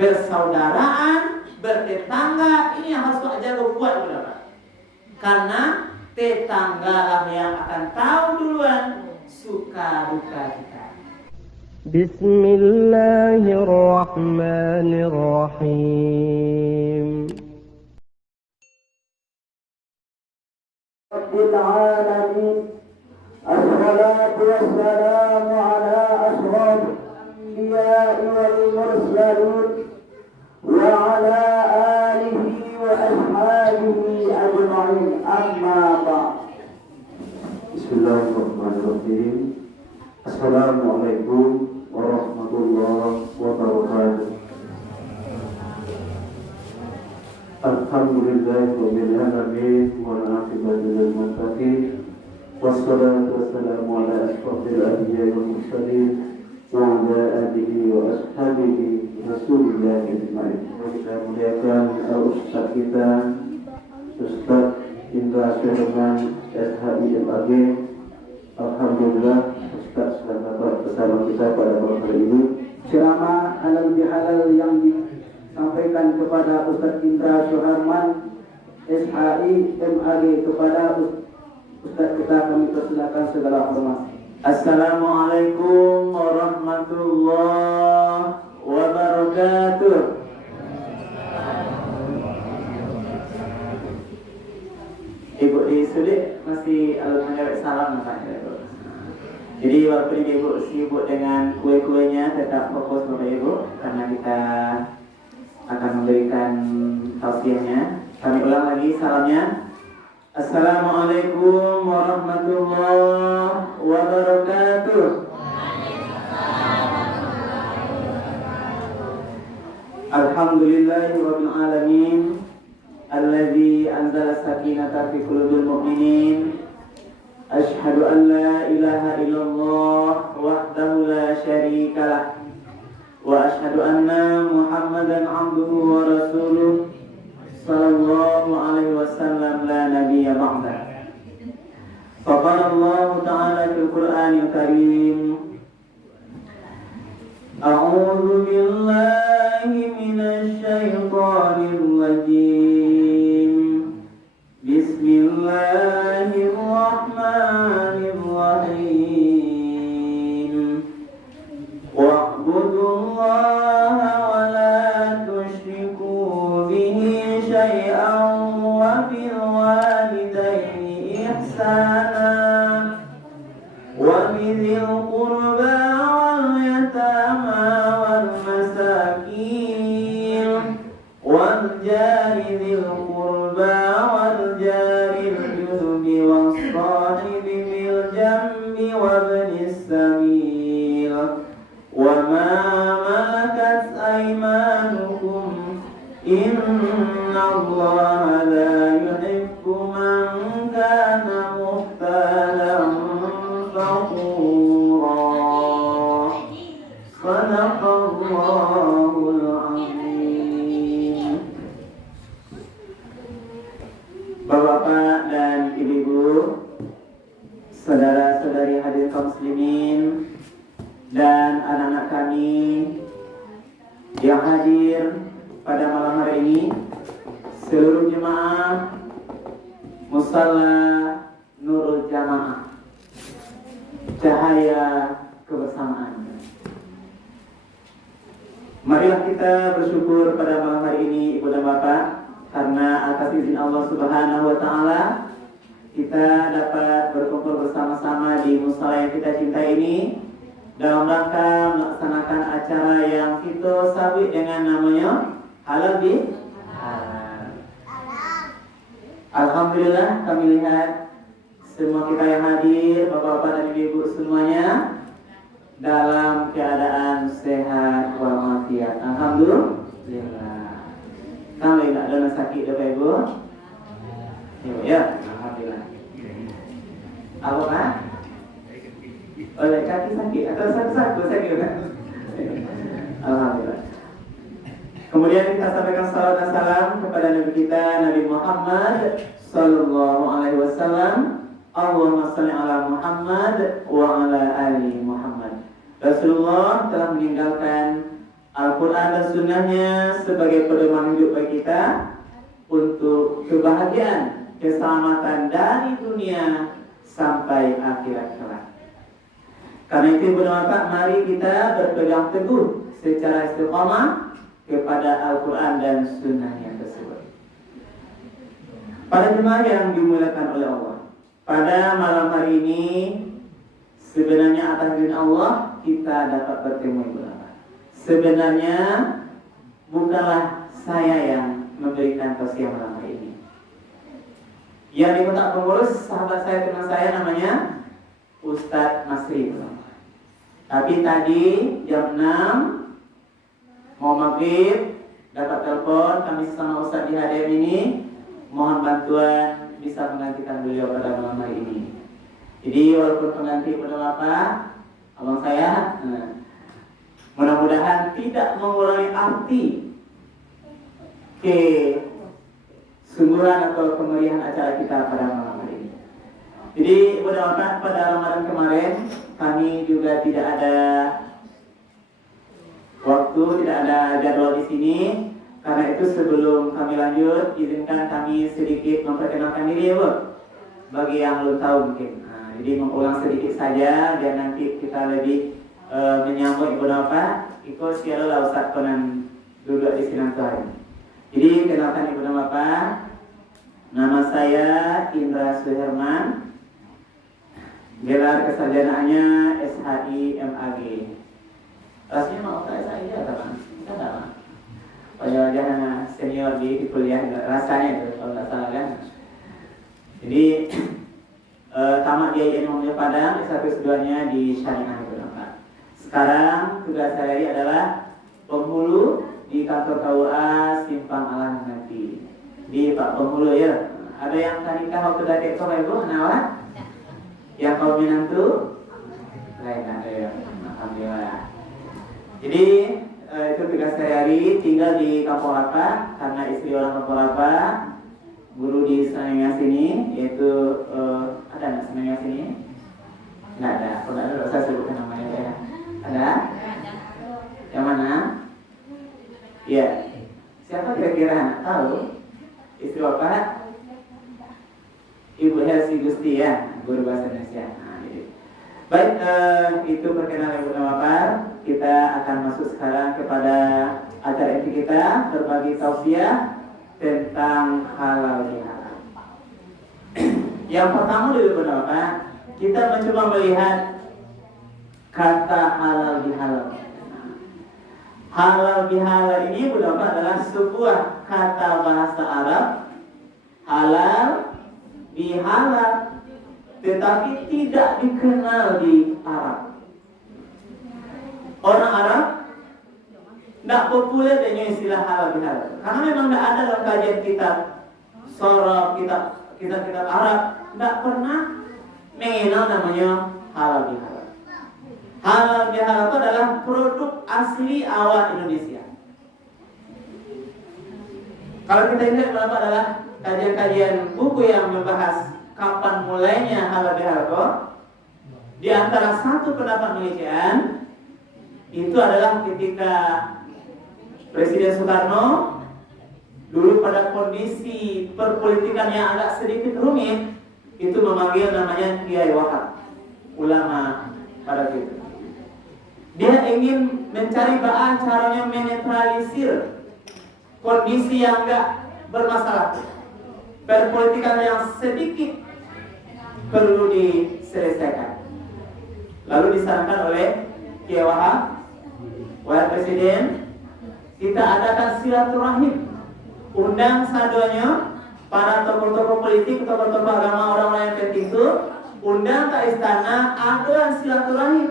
Persaudaraan, bertetangga, ini yang harus Pak jaga kuat berapa? Karena tetangga lah yang akan tahu duluan suka duka kita. Bismillahirrahmanirrahim. Rabbil alamin. Assalatu wassalamu ala ashrafil anbiya'i wal mursalin wa ala alihi wa ashabihi ajma'in, amma ba'd. Bismillahirrahmanirrahim. Assalamualaikum warahmatullahi wabarakatuh. Alhamdulillahirabbil alamin wal aqibatu lil muttaqin wassalatu wassalamu ala asyrafil anbiya'i wal mursalin wa ala alihi wa ashabihi rasulillah ajma'in. Kita muliakan Ustaz kita, Ustaz Indra Syahman SHIMAG. Alhamdulillah Ustaz sudah dapat bersama kita pada malam hari ini. Ceramah halal bihalal yang disampaikan kepada Ustaz Indra Syahman SHIMAG kepada Ustaz kita, kami persilakan segala hormat. Assalamualaikum warahmatullahi wabarakatuh. Ibu di sulit masih menjawab salam nampaknya Ibu. Jadi walaupun Ibu sibuk dengan kue-kuenya, tetap fokus Bapak Ibu karena kita akan memberikan tausiahnya. Kami ulang lagi salamnya. Assalamualaikum warahmatullahi wabarakatuh. Alhamdulillahirabbil alamin. Alladzi anzala sakinata fi qulubil mu'minin. Asyhadu an la ilaha illallah wahdahu la syarika lah. Wa asyhadu anna Muhammadan abduhu wa rasuluh sallallahu alaihi wasallam la nabiyya ba'da. Faqala Allah ta'ala fil Qur'anil Karim. A'udzu billahi minasy syaithanir rajim. Bismillahirrahmanirrahim. Wa'budullaha wa la tusyriku bihi syai'an wa bil walidaini ihsana wa bidhil qurba wal yatama wal masakin wal jari dhil qurba wal jari al-junubi was sahibi bil jambi wabnis sabil wa ma malakat aymanukum innallaha la yuhibbu man kana mukhtalan fakhura. Sadaqallahul azim. Bapak-bapak dan ibu-ibu, saudara-saudari hadirin kaum muslimin dan anak-anak kami yang hadir pada malam hari ini, seluruh jemaah Musalla Nurul Jamaah, cahaya kebersamaan. Marilah kita bersyukur pada malam hari ini Ibu dan Bapak, karena atas izin Allah Subhanahu wa taala kita dapat berkumpul bersama-sama di musala yang kita cintai ini dalam rangka melaksanakan acara yang kita sabit dengan namanya Halal Bihalal. Alhamdulillah kami lihat semua kita yang hadir, bapak-bapak dan ibu-ibu semuanya dalam keadaan sehat walafiat. Alhamdulillah. Kami tidak ada sakit Bapak Ibu. Ya, alhamdulillah. Apa Pak? Oleh kaki sakit atau satu sakit kan? Alhamdulillah. Kemudian kita sampaikan salawat dan salam kepada Nabi kita Nabi Muhammad sallallahu alaihi wasallam. Allahumma shalli ala Muhammad wa ala ali Muhammad. Rasulullah telah meninggalkan Al-Quran dan Sunnahnya sebagai pedoman hidup bagi kita untuk kebahagiaan, keselamatan dari dunia sampai akhirat kelak. Karena itu bermanfaat, mari kita berpegang teguh secara istiqamah kepada Al-Quran dan Sunnahnya tersebut. Para jemaah yang dimuliakan oleh Allah, pada malam hari ini sebenarnya atas izin Allah kita dapat bertemu Ibu Bapak. Sebenarnya bukanlah saya yang memberikan tausiah malam hari ini. Yang di kotak pengurus sahabat saya, teman saya namanya Ustadz Masri. Tapi tadi jam 6 mau maghrib dapat telepon kami sama Ustadz di HDM ini, mohon bantuan bisa menggantikan beliau pada malam hari ini. Jadi walaupun pengganti pada Bapak, abang saya, mudah-mudahan tidak mengurangi arti kesungguhan atau kemeriahan acara kita pada malam hari ini. Jadi mudah-mudahan pada Ramadan kemarin kami juga tidak ada waktu, tidak ada jadwal di sini. Karena itu sebelum kami lanjut, izinkan kami sedikit memperkenalkan diri ya Bu, bagi yang belum tahu mungkin. Jadi mengulang sedikit saja biar nanti kita lebih menyambut Ibu Bapak. Ikut sialah Ustaz Konan duduk di sini hari. Jadi kenalkan Ibu Bapak, nama saya Indra Suherman. Gelar kesarjanaannya SHI MAG. Rasanya mau saya saja teman, kita enggak. Wajah senior di kuliah rasanya itu kalau nggak salah kan. Jadi tamat di IAIN Muhammadiyah Padang, S1 S2-nya di Syariah Ibu Bapak. Sekarang tugas saya ini adalah penghulu di kantor KUA Simpang Alang Nanti. Di Pak Penghulu ya. Ada yang tadi kau sudah dekor Ibu, Nawat? Yang kau menantu? Lain ada ya. Alhamdulillah. Jadi itu tugas saya hari, tinggal di Kapolapa karena istri orang Kapolapa, guru di Senenga sini, yaitu ada nggak Senenga sini? Nggak ada, kalau nggak ada saya sebutkan namanya ya. Ada? Yang mana? Iya. Siapa kira-kira? Tahu? Istri Bapak? Ibu Helsi Gusti ya, guru bahasa Indonesia. Baik, itu perkenalan Ibu Bapak. Kita akan masuk sekarang kepada acara inti kita, berbagi tausiah tentang halal bihalal. Yang pertama dulu Ibu Bapak, kita mencoba melihat kata halal bihalal. Halal bihalal ini Ibu Bapak adalah sebuah kata bahasa Arab, halal bihalal, tetapi tidak dikenal di Arab. Orang Arab tidak populer dengan istilah halal bihalal, karena memang tidak ada dalam kajian kitab sorab, kitab Arab, tidak pernah mengenal namanya halal bihalal. Halal bihalal itu adalah produk asli awal Indonesia. Kalau kita lihat berapa adalah kajian-kajian buku yang membahas kapan mulainya halal bihalal, di antara satu pendapat penelitian itu adalah ketika Presiden Soekarno dulu pada kondisi perpolitikan yang agak sedikit rumit, itu memanggil namanya Kiai Wahab, ulama pada itu. Dia ingin mencari bahan caranya menetralisir kondisi yang enggak bermasalah, perpolitikan yang sedikit perlu diselesaikan. Lalu disarankan oleh Kiai Wahab, wahai Presiden, kita adakan silaturahim, undang sadonya para tokoh-tokoh politik, tokoh-tokoh agama, orang-orang yang tertentu, undang ke istana, adakan silaturahim.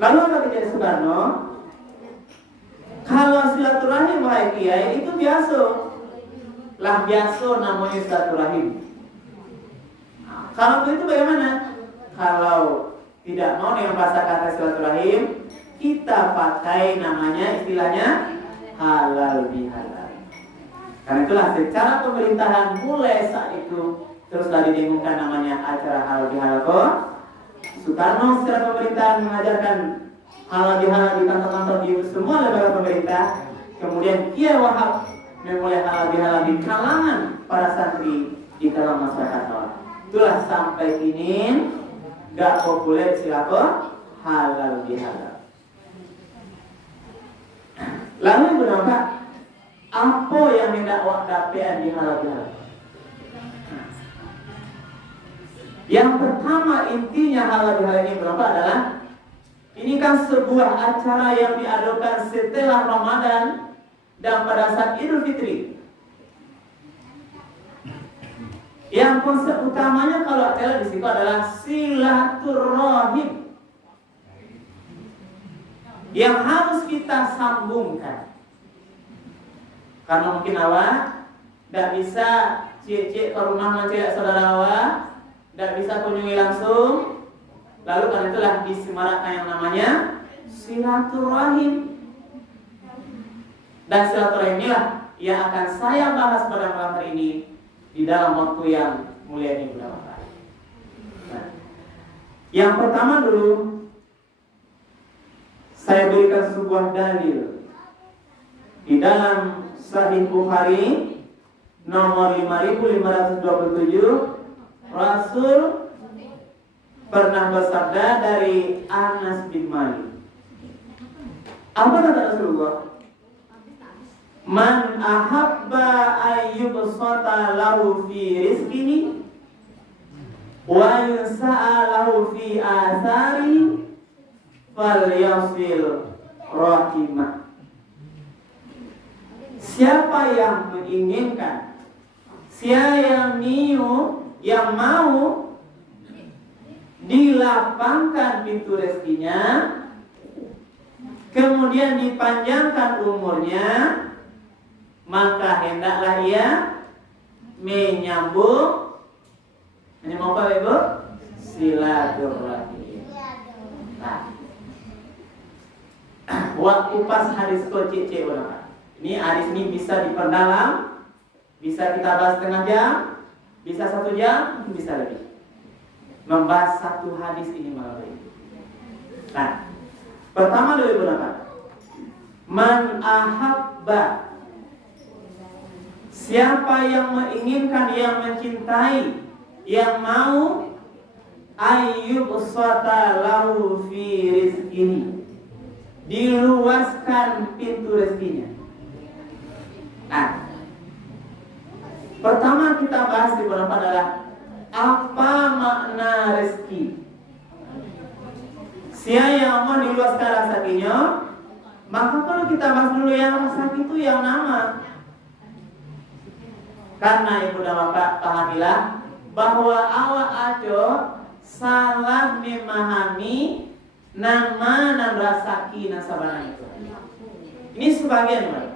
Lalu apa kata Soekarno? Kalau silaturahim wahai Kiai itu biasa, lah biasa namanya silaturahim. Kalau begitu bagaimana? Kalau tidak mau dengan bahasa kata silaturahim, kita pakai namanya, istilahnya halal bihalal. Karena itulah secara pemerintahan mulai saat itu teruslah didengungkan namanya acara halal bihalal. Soekarno secara pemerintahan mengajarkan halal bihalal di semua lembaga pemerintah. Kemudian Kiai Wahab memulai halal bihalal di kalangan para santri di kalangan masyarakat bawah. Itulah sampai kini gak populer siapa halal bihalal. Lalu berapa? Apa yang hendak dapean di halal bihalal? Yang pertama intinya halal bihalal ini berapa adalah ini kan sebuah acara yang diadakan setelah Ramadan dan pada saat Idul Fitri. Yang konsep utamanya kalau acara di situ adalah silaturahim yang harus kita sambungkan. Karena mungkin awak tidak bisa cek ke rumah mencari saudara awak, tidak bisa kunjungi langsung. Lalu karena itulah disemarakkan yang namanya silaturahim. Dan silaturahim inilah yang akan saya bahas pada malam hari ini di dalam waktu yang mulia ini berapa. Nah, yang pertama dulu saya berikan sebuah dalil di dalam Sahih Bukhari nomor 5527. Rasul pernah bersabda dari Anas bin Malik. Apa kata Rasulullah? Man ahabba ayyubsata lahu fi rizqihi wa yunsa'a lahu fi atharihi falyasil rahimah. Siapa yang menginginkan, siapa yang mau dilapangkan pintu rezekinya, kemudian dipanjangkan umurnya, maka hendaklah ia menyambung apa Ibu? Silaturahim. Nah, waktu pas hadis kocik ulama. Ini hadis ini bisa diperdalam, bisa kita bahas setengah jam, bisa 1 jam, bisa lebih. Membahas satu hadis ini malam ini. Nah, pertama dari berapa? Man ahabba, siapa yang menginginkan, yang mencintai, yang mau ayyubsata lahu fi rizqihi, diluaskan pintu rezekinya. Nah, pertama kita bahas di berapa adalah apa makna rezeki. Siapa yang mau diluaskan rezekinya, maka kalau kita bahas dulu yang rezeki itu yang nama. Karena ibu dan bapak pahamilah bahwa awak ajo salah memahami nama dan rezeki nasabana itu. Ini sebagian Pak.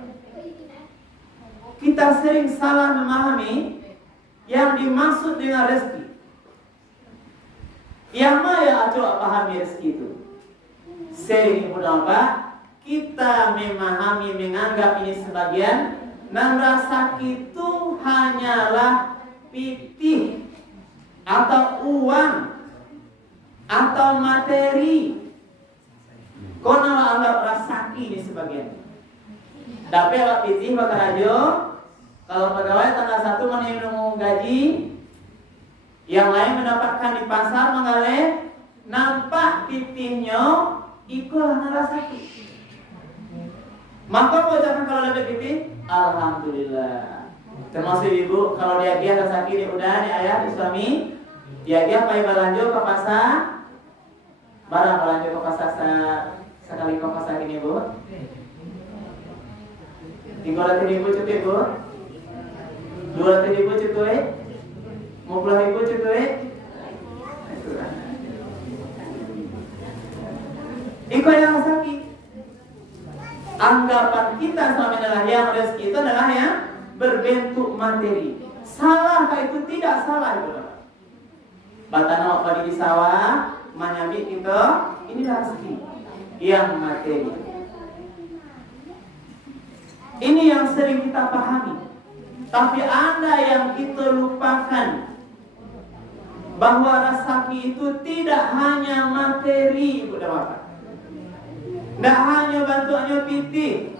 Kita sering salah memahami yang dimaksud dengan rezeki. Yang mana ajo pahami rezeki itu? Sering ibu dan bapak kita memahami, menganggap ini sebagian. Dan rezeki itu hanyalah pitih atau uang atau materi. Kau nama anggap rezeki ini sebagian. Tapi kalau pitih maka rajo, kalau pegawai tanggal 1 menerima gaji, yang lain mendapatkan di pasar mengalir, nampak pitihnya ikulah rezeki. Maka ucapan kalau lebih pitih, alhamdulillah. Termasuk ibu kalau dia rezeki ini udah di ayah di suami, dia pai balanjo ke pasar, barang balanjo ke pasar sekali ke pasar ini bu. Tinggal ibu cukup bu, 200 ribu cukup, 50 ribu cukup. Iko yang rezeki. Anggapan kita selama adalah yang rezeki itu adalah yang berbentuk materi. Salah itu tidak salah itu. Batana padi di sawah, manyami kita, ini rezeki yang materi. Ini yang sering kita pahami. Tapi ada yang kita lupakan bahwa rezeki itu tidak hanya materi, Ibu dan Bapak. Tidak hanya bentuknya pitik,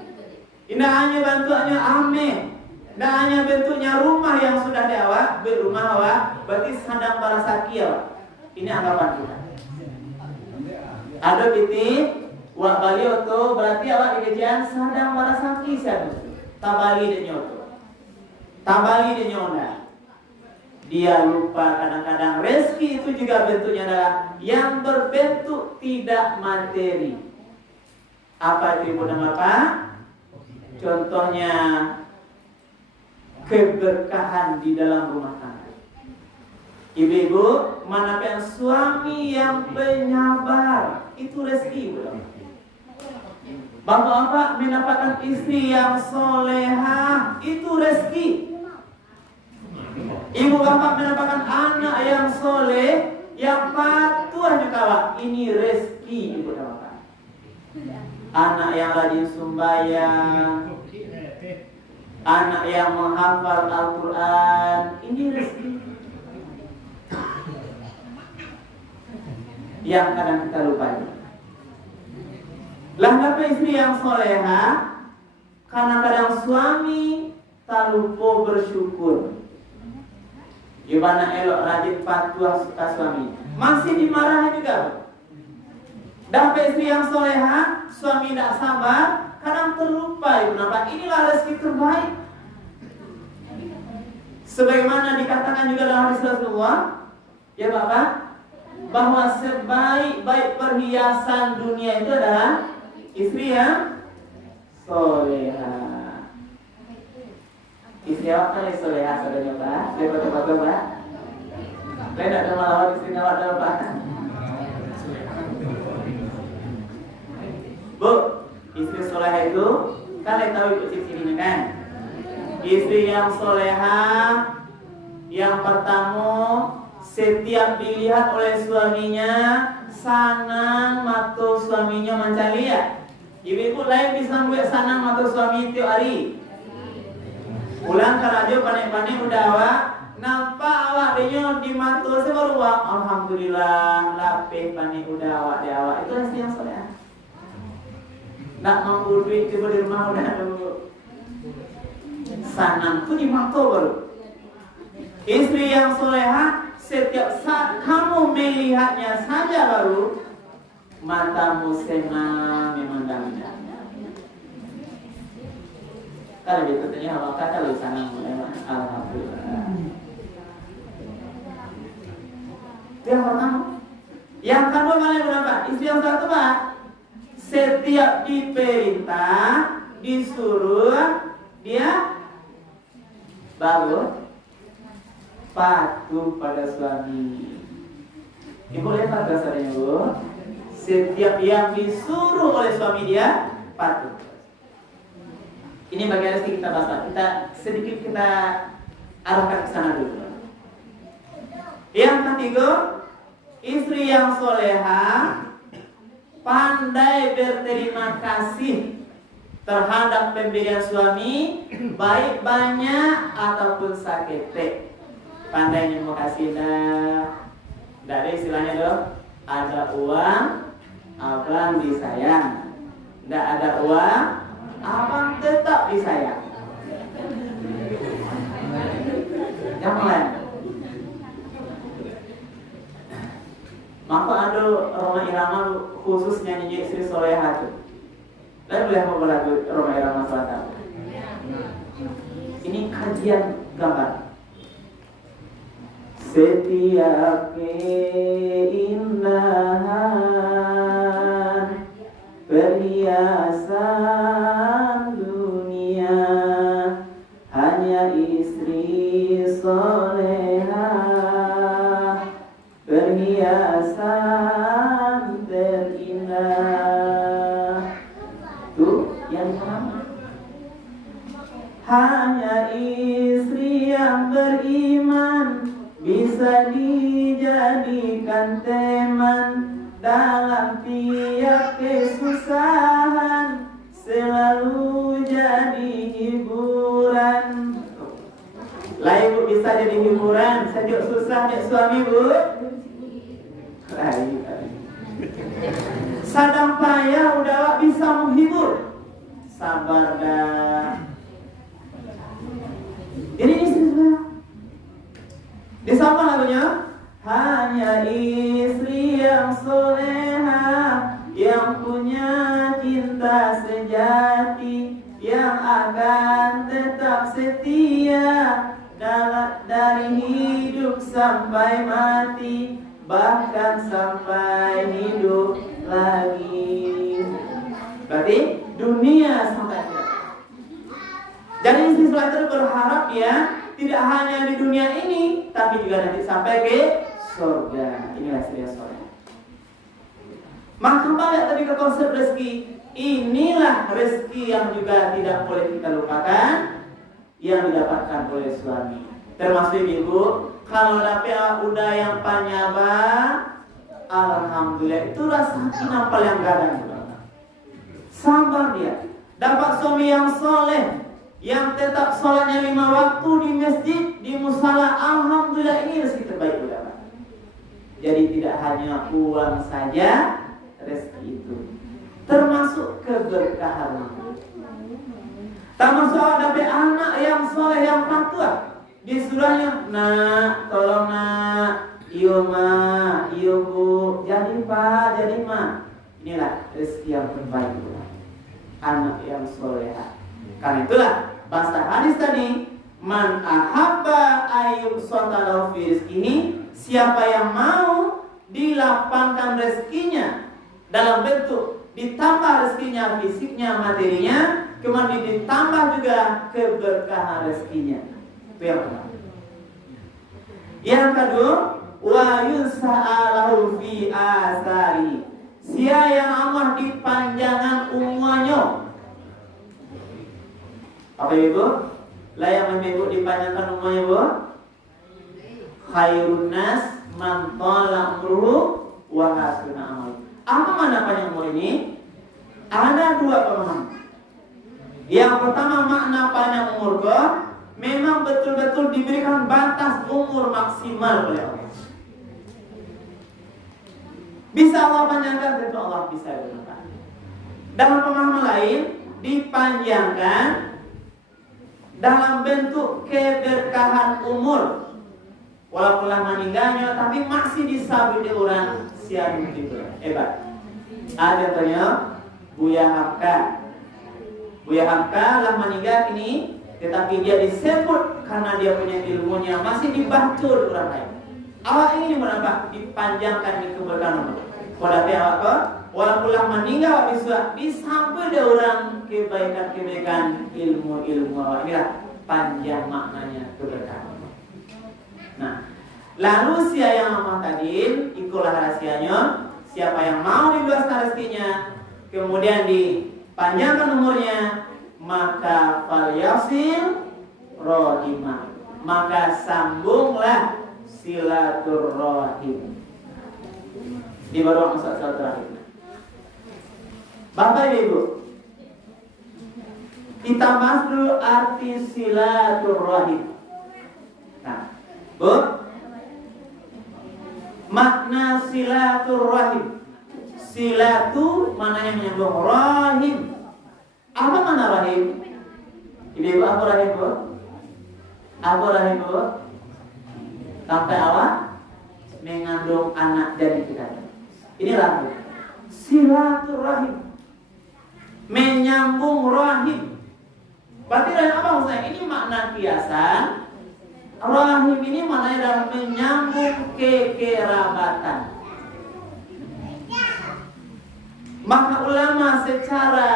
tidak hanya bentuknya ame, tidak hanya bentuknya rumah yang sudah diawak, rumah awak, berarti sadang barasaki awak. Ini anggapan kita. Ada pitik, wak bali oto, berarti awak dikejian sadang barasaki siapa? Tabali dan nyoto, tabali dan nyona. Dia lupa kadang-kadang rezeki itu juga bentuknya adalah yang berbentuk tidak materi. Apa itu ibu dan bapak? Contohnya keberkahan di dalam rumah tangga. Ibu-ibu, manakah suami yang penyabar, itu rezeki ibu. Bapak-bapak mendapatkan istri yang solehah, itu rezeki. Ibu bapak mendapatkan anak yang soleh, yang patuh juga, ini rezeki ibu dan bapak. Anak yang rajin sembahyang, anak yang menghafal Al-Quran, ini rezeki. Yang kadang kita lupa. Lah istri yang soleha, kadang-kadang suami tak lupa bersyukur. Gimana elok rajin patuh suka suami, masih dimarahi juga. Dapat istri yang soleha, suami tidak sabar, kadang terlupa. Ibu nampak inilah rezeki terbaik. Sebagaimana dikatakan juga dalam hadis Rasulullah, ya Bapak, bahwa sebaik-baik perhiasan dunia itu adalah istri yang soleha. Istri awak kan yang soleha saudara Pak. Lepas Pak. Lain ada malah istri awak ada Pak. Bu, istri soleha itu kalian tahu ibu ciri-cirinya kan? Istri yang soleha yang pertama, setiap dilihat oleh suaminya sanang mata suaminya mencari. Ibu-ibu lain bisa buat sanang mata suami tiap hari. Pulang ke raja panik-panik udah awak, nampak awak dia di mata saya baru awak. Alhamdulillah, lapih panik udah awak di awak. Itu istri yang soleha. Nak mampu duit coba di rumah udah ada sanang tuh di mata baru. Istri yang soleha, setiap saat kamu melihatnya saja baru matamu senang memandangnya. Kalau gitu ternyata apa kata lu sanang mulai alhamdulillah. Yang pertama, yang kedua mana berapa? Istri yang satu Pak, setiap diperintah, disuruh dia baru patuh pada suami. Ibu lihat dasarnya ibu. Setiap yang disuruh oleh suami dia patuh. Ini bagian rezeki kita bahas. Kita arahkan ke sana dulu. Yang ketiga, istri yang soleha pandai berterima kasih terhadap pemberian suami, baik banyak ataupun sakit. Pandai terima kasih dah. Dari istilahnya dong, ada uang, abang disayang. Tidak ada uang, abang tetap disayang. Yang lain. Maka ada Roma Irama khusus nyanyi istri soleha tuh. Lain boleh mau lagu Roma Irama Selatan. Ini kajian gambar. Setiap keindahan perhiasan dunia hanya istri soleha, perhiasan terindah. Tuh yang pertama, hanya istri yang beriman bisa dijadikan teman dalam tiap kesusahan, selalu jadi hiburan. Lah ibu bisa jadi hiburan, sejuk susah nih suami bu. Sadang payah udah bisa menghibur. Sabar dah. Jadi istri saya. Di sama lagunya, hanya istri yang soleha, yang punya cinta sejati, yang akan tetap setia dari hidup sampai mati, bahkan sampai hidup lagi. Berarti dunia sampai akhir. Jadi istri itu berharap ya tidak hanya di dunia ini, tapi juga nanti sampai ke surga. Inilah istri soleh. Maka balik tadi ke konsep rezeki. Inilah rezeki yang juga tidak boleh kita lupakan, yang didapatkan oleh suami. Termasuk ibu, kalau dapat udah yang panyaba, alhamdulillah itu rasa hati nampal yang gadang. Sabar dia. Dapat suami yang soleh, yang tetap sholatnya 5 waktu di masjid, di musala, alhamdulillah ini rezeki terbaik udah. Jadi tidak hanya uang saja rezeki itu, termasuk keberkahan. Termasuk ada anak yang soleh yang patuh, disuruhnya, nak tolong nak, iyo ma, iyo bu, jadi pak, jadi ma. Inilah rezeki yang terbaik udah. Anak yang soleh. Karena itulah bahasa hadis tadi, man ahabba ayyub sotalau fi rizkihi, siapa yang mau dilapangkan rezekinya dalam bentuk ditambah rezekinya, fisiknya, materinya, kemudian ditambah juga keberkahan rezekinya. Itu yang pertama. Yang kedua, wa yusa'alahu fi asari, sia yang amat dipanjangan umurnya. Apa ibu? Lah yang ibu dipanjangkan umurnya ibu? Khairun nas man tala umruhu wa hasuna amal. Apa makna panjang umur ini? Ada 2 pemahaman. Yang pertama, makna panjang umur memang betul-betul diberikan batas umur maksimal oleh Allah. Bisa Allah panjangkan, tentu Allah bisa gunakan. Dalam pemahaman lain, dipanjangkan dalam bentuk keberkahan umur. Walaupun lama meninggalnya, tapi masih disabiti orang siap begitu. Hebat. Ada tanya Buya Hamka. Buya Hamka lah meninggal ini, tetapi dia disebut karena dia punya ilmunya masih dibacur orang lain. Awak ini menambah dipanjangkan di keberkahan umur. Pada awak walaupun lah meninggal bisa disambut dia orang kebaikan-kebaikan ilmu-ilmu awak. Inilah panjang maknanya keberkahan. Nah, lalu siapa yang amat tadi, ikulah rahasianya. Siapa yang mau diluaskan rezekinya, kemudian dipanjangkan umurnya, maka falyasil rahimah, maka sambunglah silaturrahim. Di bawah maksud silaturahim. Bapak Ibu, kita bahas dulu arti silaturrahim. Nah, Bu, makna silaturrahim. Silatu maknanya menyambung, rahim. Apa makna rahim? Ibu apa rahim, Bu? Apa rahim, Bu? Sampai awak mengandung anak dari kita. Ini rahim. Silaturrahim, menyambung rahim. Berarti rahim apa maksudnya? Ini makna kiasan. Rahim ini maknanya dalam menyambung kekerabatan. Maka ulama secara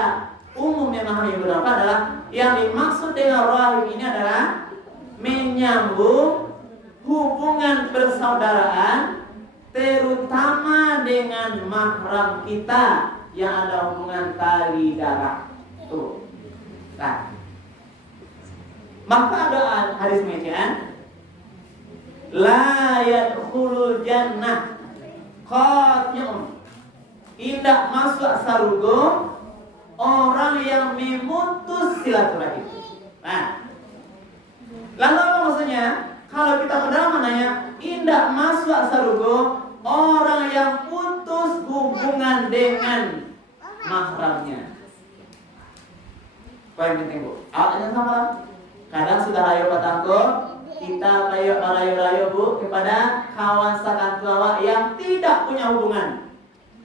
umum yang memahami beberapa adalah yang dimaksud dengan rahim ini adalah menyambung hubungan persaudaraan, terutama dengan mahram kita yang ada hubungan tali darah. Tuh. Nah. Maka ada hadis mengatakan la yadkhulul jannah qati'un, tidak masuk surga orang yang memutus silaturahim. Nah, lalu apa maksudnya? Kalau kita kenal maknanya, tidak masuk surga orang yang putus hubungan hubungan dengan mahramnya. Poin penting Bu. Awalnya sama. Kadang sudah rayu patangko, kita rayu Bu kepada kawan sakan tua yang tidak punya hubungan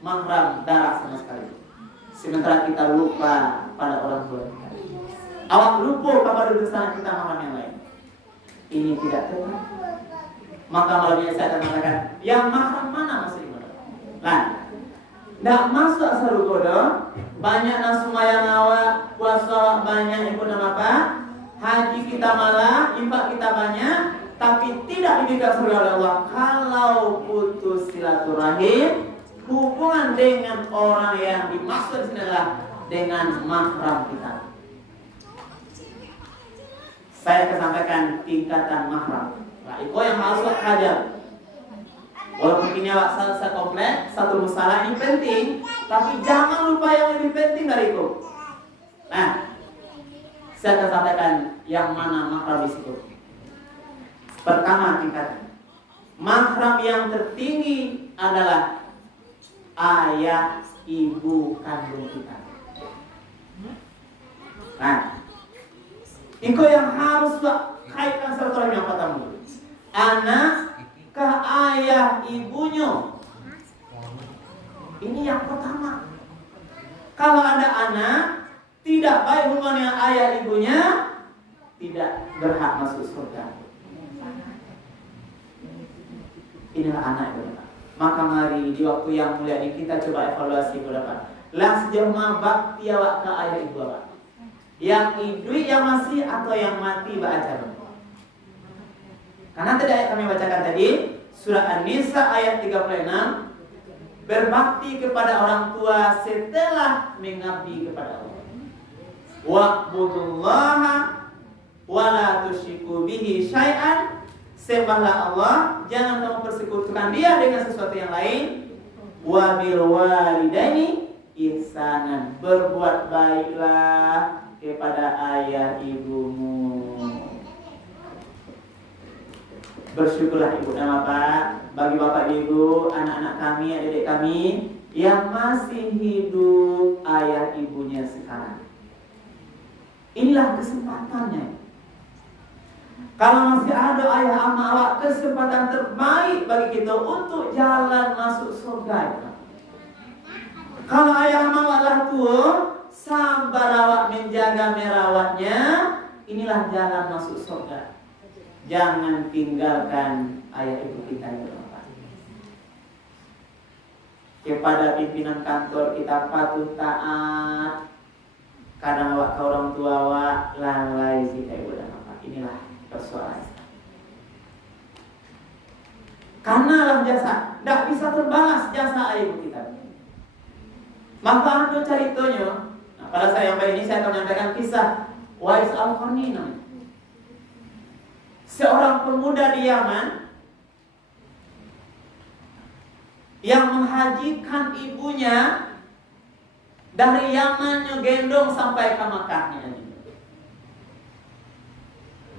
mahram darah sama sekali. Sementara kita lupa pada orang tua kita. Awak lupa kepada dosa kita mahram yang lain. Ini tidak tepat. Maka malamnya saya akan mengatakan, yang mahram mana masih mana? Nah, tidak masuk asal kodo. Banyak nasumayang awak, puasa banyak yang pun apa? Haji kita malah, infak kita banyak, tapi tidak diberikan surga oleh Allah. Kalau putus silaturahim, hubungan dengan orang yang dimaksud sini adalah dengan mahram kita. Saya akan sampaikan tingkatan mahram. Nah, itu yang harus kajar. Walaupun ini awak salsa komplek, satu musalah ini penting, tapi jangan lupa yang lebih penting dari itu. Nah, saya akan sampaikan yang mana mahram di situ. Pertama tingkatan. Mahram yang tertinggi adalah ayah ibu kandung kita. Nah, itu yang harus kaitkan silaturahmi yang pertama. Anak ke ayah ibunya. Ini yang pertama. Kalau ada anak tidak baik hubungan dengan ayah ibunya, tidak berhak masuk surga. Inilah anak itu. Maka mari di waktu yang mulia ini kita coba evaluasi berapa. Lah sejauh mana bakti awak ke ayah ibu awak? Yang hidup yang masih atau yang mati baca. Karena tadi ayat kami bacakan tadi surah An-Nisa ayat 36, berbakti kepada orang tua setelah mengabdi kepada Allah. Wa'budullaha wa la tusyriku bihi syai'an. Sembahlah Allah, jangan kamu persekutukan Dia dengan sesuatu yang lain. Wa bil walidaini ihsanan. Berbuat baiklah kepada ayah ibumu. Bersyukurlah ibu dan bapak, bagi bapak ibu, anak-anak kami, adik-adik kami yang masih hidup ayah ibunya sekarang. Inilah kesempatannya. Kalau masih ada ayah ama awak, kesempatan terbaik bagi kita untuk jalan masuk surga. Kalau ayah ama awak lah tua, sabar awak menjaga merawatnya, inilah jalan masuk surga. Jangan tinggalkan ayah ibu kita ya Bapak. Kepada pimpinan kantor kita patuh taat. Kadang awak ke orang tua awak lalai kita ibu dan bapak. Inilah persoalan. Karena lah jasa, tidak bisa terbalas jasa ayah ibu kita. Maka anda ceritanya. Nah, pada saya yang ini saya akan menyampaikan kisah Wais Al-Qarni namanya. Seorang pemuda di Yaman yang menghajikan ibunya dari Yaman gendong sampai ke Makkahnya.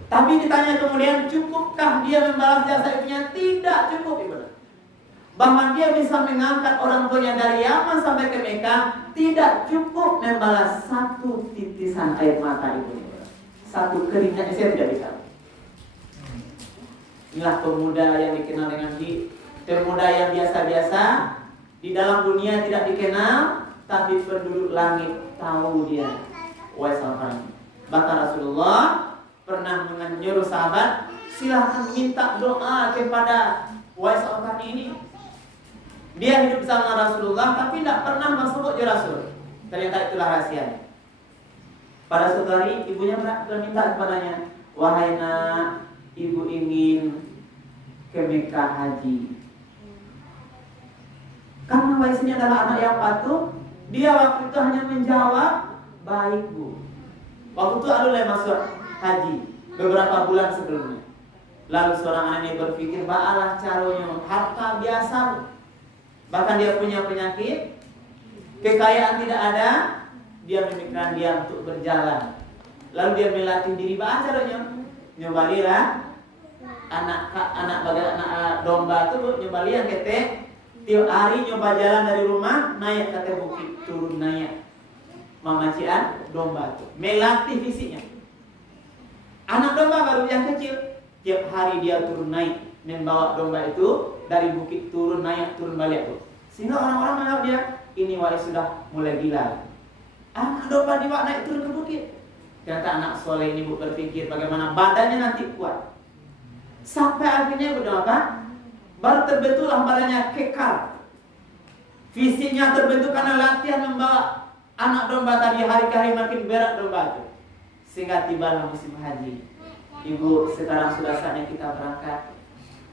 Tapi ditanya kemudian, cukupkah dia membalas jasa ibunya? Tidak cukup ibu. Bahkan dia bisa mengangkat orang tuanya dari Yaman sampai ke Mekah, tidak cukup membalas satu titisan air mata ibunya. Satu keringatnya saya tidak bisa. Inilah pemuda yang dikenal dengan pemuda yang biasa-biasa, di dalam dunia tidak dikenal, tapi penduduk langit tahu dia. Wais Al-Qarni. Bahkan Rasulullah pernah menyuruh sahabat, silahkan minta doa kepada Wais Al-Qarni ini. Dia hidup bersama Rasulullah, tapi tidak pernah masuk ke Rasul. Ternyata itulah rahasianya. Pada suatu hari ibunya meminta kepadanya, wahai nak, ibu ingin ke Mekah haji. Karena Wais ini adalah anak yang patuh, dia waktu itu hanya menjawab, baik bu. Waktu itu Alulai masuk haji beberapa bulan sebelumnya. Lalu seorang anak ini berpikir, baalah caranya, harta biasa. Bahkan dia punya penyakit, kekayaan tidak ada, dia memikirkan dia untuk berjalan. Lalu dia melatih diri, bagaimana caranya? Nyobalilah anak bagai anak domba itu nyobalian ketek tiap hari nyoba jalan dari rumah, naik ke bukit, turun naik. Memacian domba itu, melatih fisiknya. Anak domba baru yang kecil, tiap hari dia turun naik, membawa domba itu dari bukit turun naik, turun balik tuh. Sehingga orang-orang menganggap dia, ini wali sudah mulai gila. Anak domba dibawa naik turun ke bukit. Ternyata anak soleh ini berpikir bagaimana badannya nanti kuat. Sampai akhirnya apa? Baru terbentuklah badannya kekar. Fisiknya terbentuk karena latihan membawa anak domba tadi, hari ke hari makin berat domba itu. Sehingga tibalah musim haji. Ibu, sekarang sudah saatnya kita berangkat.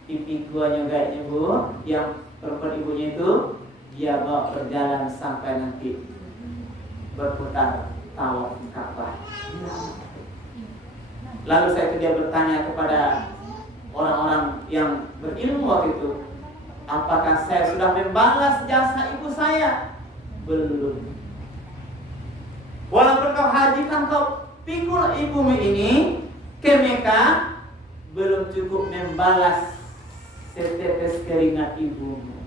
Pipi gua juga ibu, yang perempuan ibunya itu dia bawa berjalan sampai nanti berputar tawaf Ka'bah. Lalu dia bertanya kepada orang-orang yang berilmu waktu itu, apakah saya sudah membalas jasa ibu saya? Belum. Walaupun kau hajikan, kau pikul ibumu ini ke Mekah, belum cukup membalas setetes keringat ibumu.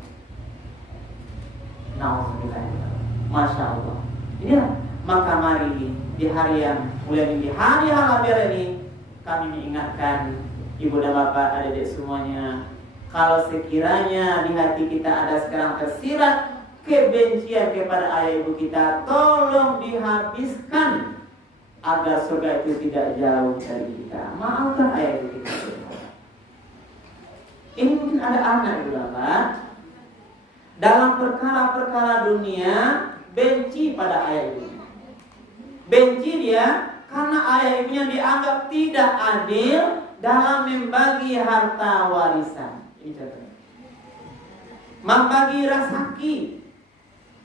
Nauzubillah. Masya Allah. Inilah, maka mari di hari yang mulia ini, di hari halal ini, kami mengingatkan ibu dan bapak, adik-adik semuanya, kalau sekiranya di hati kita ada sekarang tersirat kebencian kepada ayah ibu kita, tolong dihabiskan agar surga itu tidak jauh dari kita. Maafkan ayah ibu kita. Ini mungkin ada anak ibu bapak dalam perkara-perkara dunia benci pada ayah ibunya. Benci dia karena ayah ibunya dianggap tidak adil dalam membagi harta warisan. Ini contohnya. Membagi rezeki,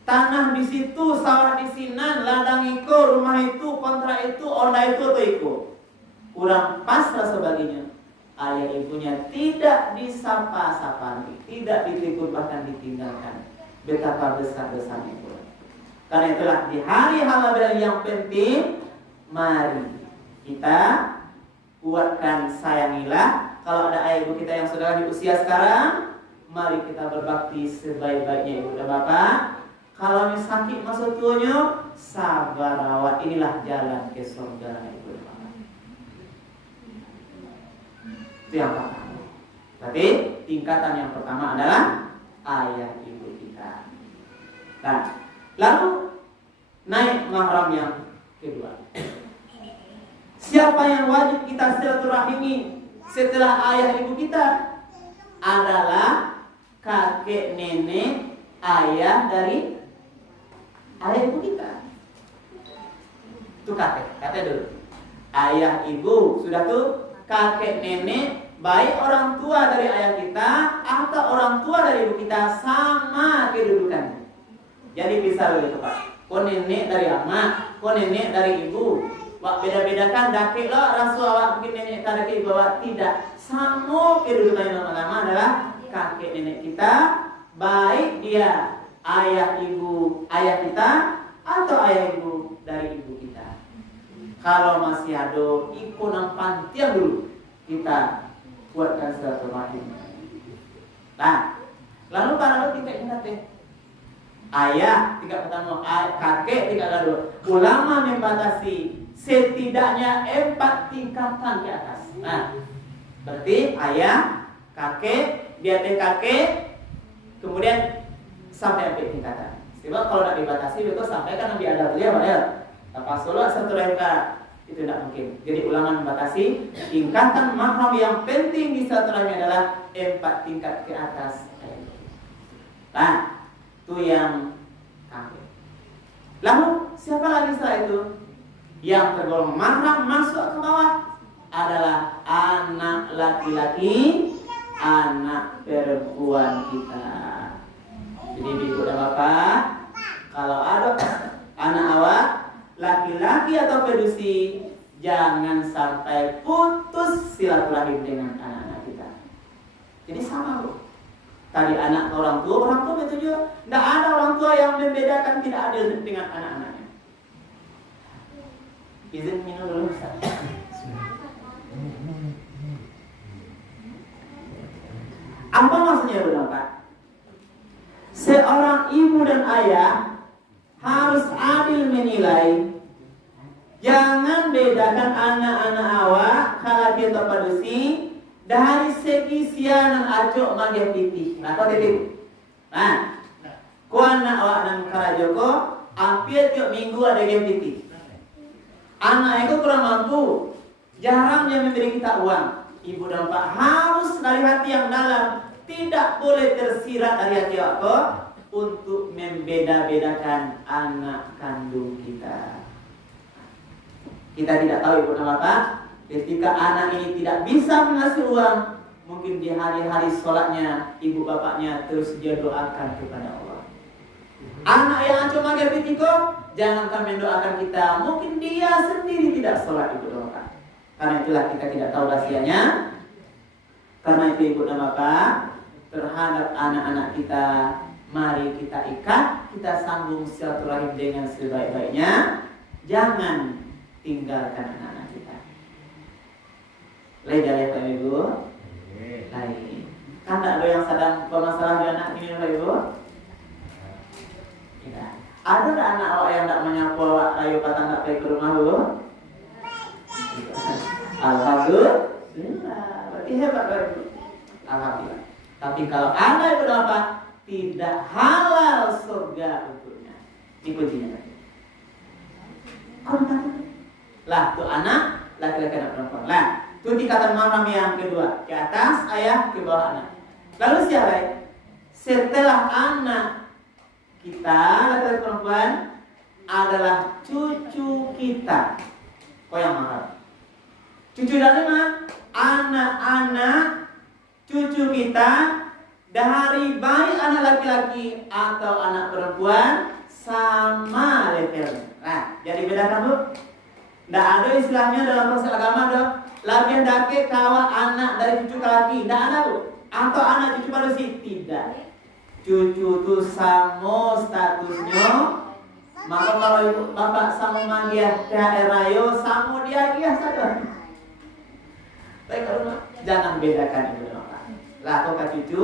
tanah di situ, sawah di sini, ladang itu, rumah itu, kontrak itu, onda itu atau itu. Kurang pas dan sebagainya. Ayah ibunya tidak disapa-sapa, tidak ditegur, bahkan ditinggalkan. Betapa besar-besarnya itu. Karena itulah di hari halal yang penting, mari kita kuatkan, sayangilah. Kalau ada ayah ibu kita yang sudah di usia sekarang, mari kita berbakti sebaik-baiknya ibu dan bapak. Kalau sakit masuk tuanya, sabar rawat. Inilah jalan ke surga ibu dan bapak. Itu yang pertama. Berarti tingkatan yang pertama adalah ayah ibu kita. Nah, lalu naik mahram yang kedua. Siapa yang wajib kita silaturahimi setelah ayah ibu kita? Adalah kakek nenek ayah dari ayah ibu kita. Itu kakek dulu. Ayah ibu sudah tuh, kakek nenek, baik orang tua dari ayah kita atau orang tua dari ibu kita, sama kedudukannya. Jadi bisa begitu Pak. Kau nenek dari ama, kau nenek dari ibu. Wak beda-bedakan dakik lo rasul awak mungkin nenek dari ibu awak, tidak. Sama kedudukannya nama-nama adalah kakek nenek kita, baik dia ayah ibu ayah kita atau ayah ibu dari ibu kita. Kalau masih ada ikut nang pantian dulu, kita buatkan silaturahim. Nah, lalu para tingkat teh. Ayah tingkat pertama, kakek tingkat kedua. Ulama membatasi setidaknya 4 tingkatan ke atas. Nah, berarti ayah, kakek, dia kakek, kemudian sampai 4 tingkatan. Sebab kalau tidak dibatasi itu sampai kan Nabi ada beliau ya. Apa solo satu reka itu tidak mungkin. Jadi ulama membatasi tingkatan mahram yang penting di silaturahmi adalah 4 tingkat ke atas. Nah, itu yang kakek. Lalu siapa lagi setelah itu? Yang tergolong mahram masuk ke bawah adalah anak laki-laki, anak perempuan kita. Jadi ibu dan bapak, kalau ada anak awak laki-laki atau pedusi, jangan sampai putus silaturahim dengan anak-anak kita. Jadi sama Bu. Tadi anak orang tua itu juga. Tidak ada orang tua yang membedakan, tidak adil dengan anak-anaknya. Izin minum dulu Ustaz. Apa maksudnya Bu Bapak? ayah harus adil menilai. Jangan bedakan anak-anak awak kalau dia terpadusi dari segi sianan acok magiah pipih. Nah, kau titik. Nah, kau anak awak dan Karajoko hampir tiap minggu ada game pipih. Anak itu kurang mampu, jarang dia memberi kita uang. Ibu dan Pak harus dari hati yang dalam, tidak boleh tersirat dari hati aku untuk membeda-bedakan anak kandung kita. Kita tidak tahu ibu dan bapak, ketika anak ini tidak bisa menghasil uang, mungkin di hari-hari sholatnya ibu bapaknya terus dia doakan kepada Allah. Anak yang cuma gapitiko, jangankan mendoakan kita, mungkin dia sendiri tidak sholat ibu dan bapak. Karena itulah kita tidak tahu rahasianya. Karena itu ibu dan bapak, terhadap anak-anak kita, mari kita ikat, kita sambung silaturahim dengan sebaik-baiknya. Jangan tinggalkan anak-anak kita. Lejah ya Pak Ibu. Lain. Kan tak ada yang sedang bermasalah di anak ini Pak Ibu? Tidak. Ada tak anak awak yang tak menyapu awak ayo patang tak pergi ke rumah Bu? Alhamdulillah. Berarti hebat Pak Ibu. Alhamdulillah. Tapi kalau ada ibu apa? Tidak halal surga untuknya. Ini kuncinya. Lah tu anak laki-laki dan perempuan. Lah tu tingkatan mahram yang kedua, ke atas ayah, ke bawah anak. Lalu siapa? Setelah anak kita laki-laki perempuan adalah cucu kita. Kau yang mahram. Cucu dari mana? Anak-anak cucu kita dari baik anak laki-laki atau anak perempuan sama levelnya. Nah, jadi bedakan Bu. Tidak ada istilahnya dalam proses agama dong. Lagian dake kawa anak dari cucu laki. Tidak ada Bu. Atau anak cucu manusia. Tidak. Cucu itu sama statusnya. Maka kalau ibu bapak sama manggil THR ayo sama dia saja. Baik kalau jangan bedakan ibu dan bapak. Lah kau cucu.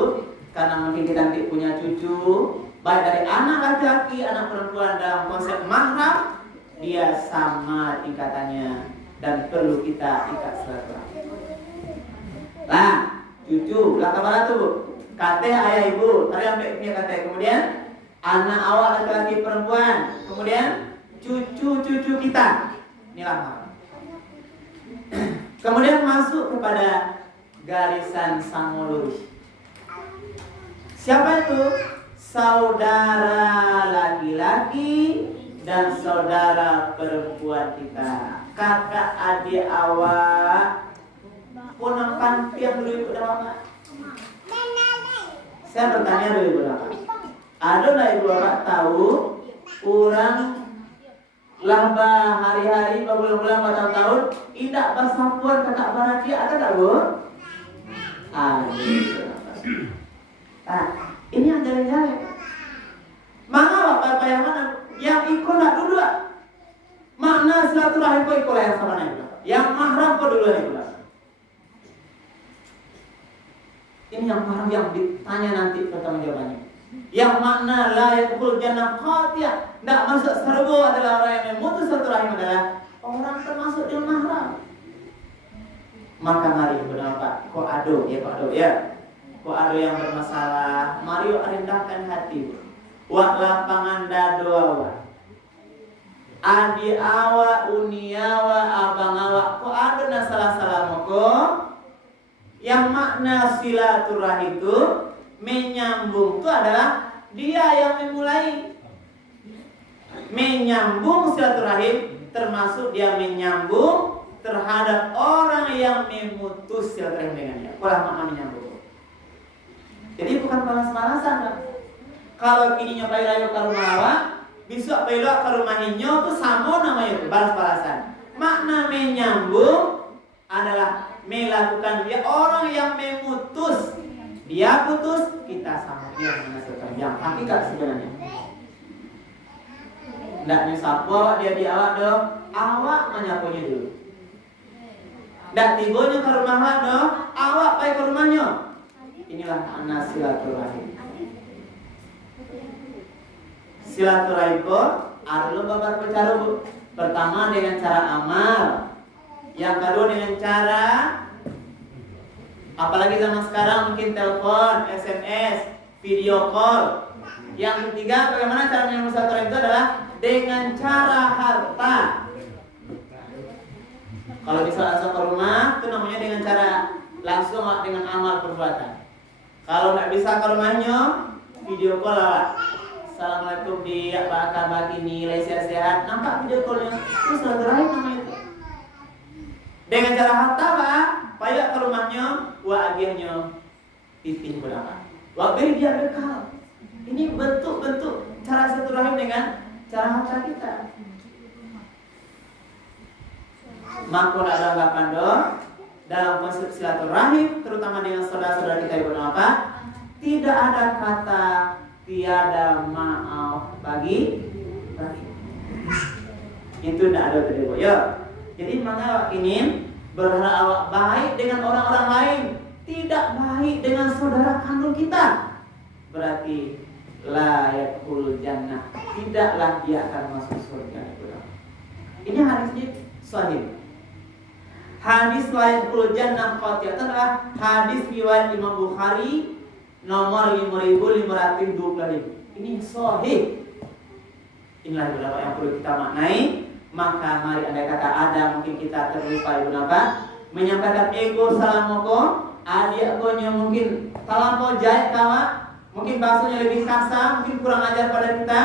Karena mungkin kita nanti punya cucu. Baik dari anak laki-laki, anak perempuan dalam konsep mahram. Dia sama tingkatannya dan perlu kita ikat silaturahmi. Lah, cucu, lah kemana tuh? Kate ayah ibu, tadi sampai punya kate. Kemudian anak awak laki-laki perempuan. Kemudian cucu-cucu kita. Inilah mahram. Kemudian masuk kepada garisan sang lurus. Siapa itu? Saudara laki-laki dan saudara perempuan kita, kakak adik awak, ponakan piang dulu ibu dan bapak. Saya bertanya dulu ibu dan bapak, ada nggak ibu bapak tahu orang lamba hari-hari, bulan-bulan, bertahun-tahun, tidak bersapuan kakak barakia, ada nggak Bu? Ada. Ini yang jalan-jalan. Mana bapak yang mana? Yang ikut nak dulu lah. Makna silaturahim kau ikut yang sama nih. Yang mahram kau dulu nih. Ini yang mahram yang ditanya nanti pertama jawabannya. Yang makna la yadkhul jannah qatiyah, tidak masuk surga adalah orang yang memutus silaturahim adalah orang termasuk yang mahram. Maka mari berdoa kau ado ya. Kau ado yang bermasalah, mari rendahkan hati. Wak lapangan dado awak, adi awak, uni awak, abang awak. Kok ada na salah-salah moko? Yang makna silaturahim itu menyambung itu adalah dia yang memulai. Menyambung silaturahim termasuk dia menyambung terhadap orang yang memutus silaturahim dengannya. Itulah makna menyambung. Jadi bukan balas-balasan kan? Kalau kini nyobai rayu ke rumah awak, besok belok ke rumah inyo itu sama namanya itu balas-balasan. Makna menyambung adalah melakukan dia orang yang memutus. Dia putus, kita sama dia menghasilkan yang hakikat sebenarnya. Tidak menyapu awak dia di awak dong, awak menyapunya dulu. Tidak tibonya ke rumah awak dong, awak pergi ke rumahnya. Inilah makna silaturahim. silaturahim kok ada beberapa cara, Bu. Pertama dengan cara amal, yang kedua dengan cara, apalagi zaman sekarang mungkin telepon, SMS, video call. Yang ketiga, bagaimana cara menyambung silaturahim itu adalah dengan cara harta. Kalau bisa langsung ke rumah, itu namanya dengan cara langsung dengan amal perbuatan. Kalau nggak bisa ke rumahnya, video call lah. Assalamualaikum di apa kabar ini, sehat-sehat. Nampak video callnya, terus silaturahim namanya itu. Dengan cara harta lah, payah ke rumahnya, wa agihnya titik berapa. Wa beri dia bekal. Ini bentuk-bentuk cara silaturahim dengan cara harta kita. Maka ada anggapan doa dalam konsep silaturahim, terutama dengan saudara-saudara kita yang apa? Tidak ada kata tiada maaf bagi itu tidak ada tadi, ya. Jadi mana ini berharap awak baik dengan orang-orang lain, tidak baik dengan saudara kandung kita, berarti la yakul jannah, tidaklah dia akan masuk surga. Ini hadisnya sahih. Hadis la yakul jannah qat'iyatan adalah hadis riwayat Imam Bukhari nomor 5525. Ini sahih. Inilah beberapa yang perlu kita maknai. Maka mari andai kata ada mungkin kita terlupa ibu napa menyampaikan ego salam moko adik konya mungkin talampau jahit kawa, mungkin bahasanya lebih kasar, mungkin kurang ajar pada kita,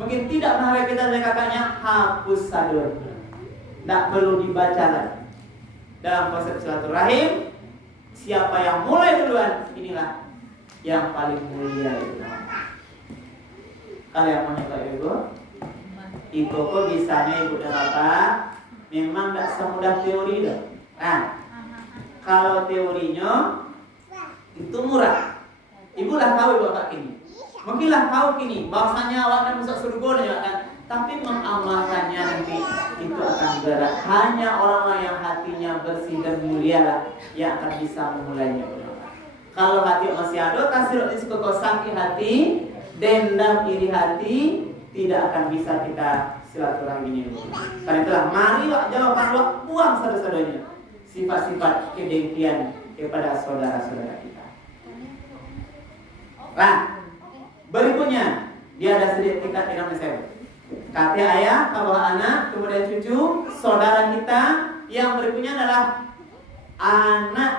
mungkin tidak menghargai kita dari kakaknya, hapus sadur. Tidak perlu dibaca lagi. Dalam konsep silaturahim, siapa yang mulai duluan, inilah yang paling mulia itu. Kalau yang menyebut ibu kok bisanya ibu dan bapak memang tidak semudah teori dah. Nah, kalau teorinya itu murah. Ibu lah tahu ibu bapak kini. Mungkin lah tahu kini bahwasanya awak akan masuk surga ya kan. Tapi mengamalkannya nanti itu akan berat. Hanya orang-orang yang hatinya bersih dan mulia lah yang akan bisa memulainya. Kalau hati masih ada, kasih roti sakit hati, dendam iri hati, tidak akan bisa kita silaturahminya. Karena itulah mari jawaban buang saudara-saudaranya sifat-sifat kedengkian kepada saudara-saudara kita. Nah, berikutnya dia ada sedikit tingkat dengan saya. Kakek ayah, abah anak, kemudian cucu, saudara kita. Yang berikutnya adalah anak